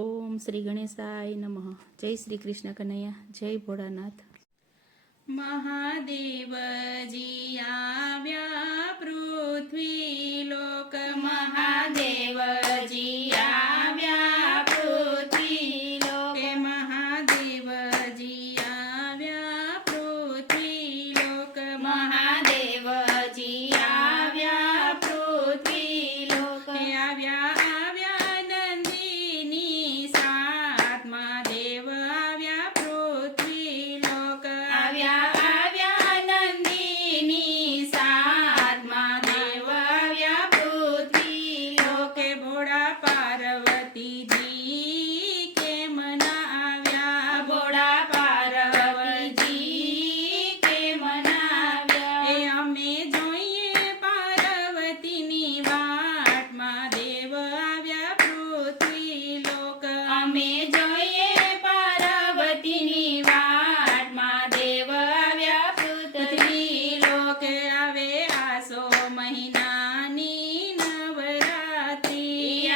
ओम श्री गणेशाय नमः। जय श्री कृष्ण कन्हैया, जय भोळानाथ। महादेव जी आव्या पृथ्वी लोक, महादेव जी आव्या पृथ्वी लोक, महादेव जी आव्या पृथ्वी लोक, महादेव जी आव्या पृथ्वी लोक, आव्या आव्या नंदिनी सात, महादेव आव्या पृथ्वी लोक, आव्या आव्या नंदिनी सात, महादेव आव्या पृथ्वी लोके, भोळा पार्वती जी के मना आव्या, भोळा पार्वती जी के मना आव्या, ए अमे જોઈએ पार्वतीની વાટ, महादेव आव्या पृथ्वी लोक, अमे જોઈએ पार्वतीની વાટ, महादेव आव्या पृथ्वी लोक, आवे आसो મહિનાની નવરાત્રી,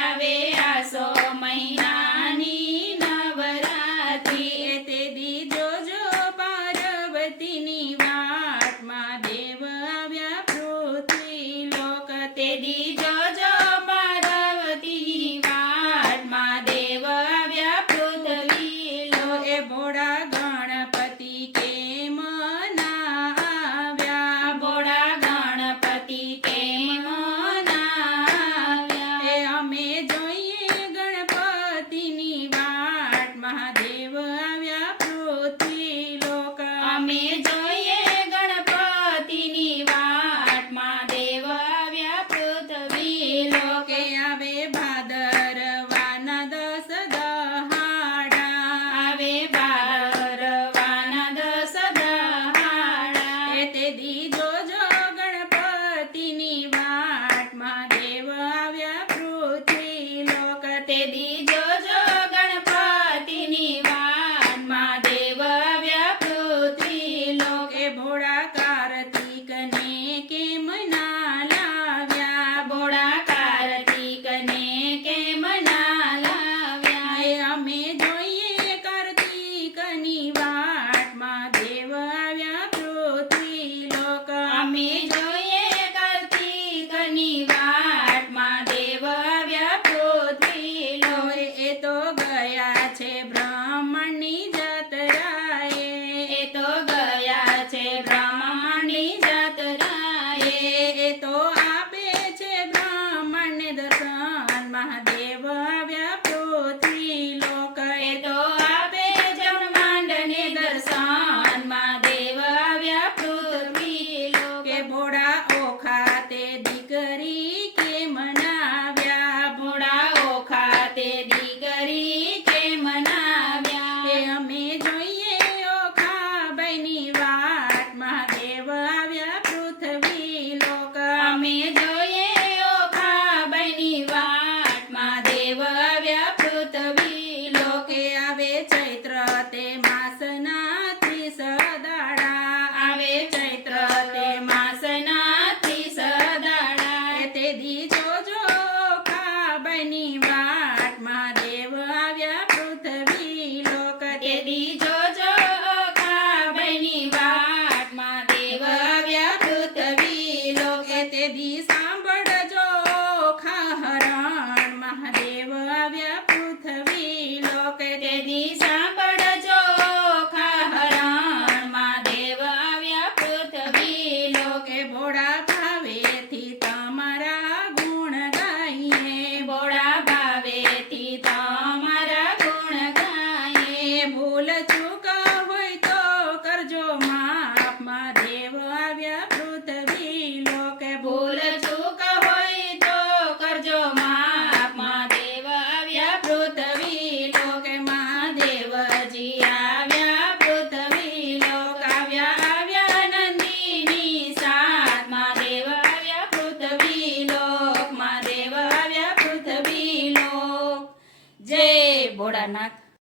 आवे आसो મહિનાની નવરાત્રી, તે દી જોજો પાર્વતીની વાટ, महादेव आव्या पृथ्वी लोक, તે દી જોજો પાર્વતીની વાટ, महादेव आव्या पृथ्वी लोक, એ ભોળા ગણપતિ કે મના આવ્યા, ભોળા ગણપતિ કે મના આવ્યા, એ અમે જોઈએ ગણપતિની વાટ, महादेव આવ્યા પૃથ્વી લોક, અમે જોઈએ ગણપતિની વાટ, महादेव આવ્યા પૃથ્વી લોકે, આવે ભાદરવાના 10 દહાડા, આવે ભાદરવાના 10 દહાડા, એ તે દી જોજો ગણપતિની વાટ, महादेव આવ્યા પૃથ્વી લોક, તે દી જોજો ગણપતિની વાટ, महादेव આવ્યા પૃથ્વી લોક, એ ભોળા કાર્તિકને કેમ ના લાવ્યા, ભોળા કાર્તિકને કેમ ના લાવ્યા, એ અમે જોઈએ કાર્તિકની વાટ, महादेव આવ્યા પૃથ્વી લોક, અમે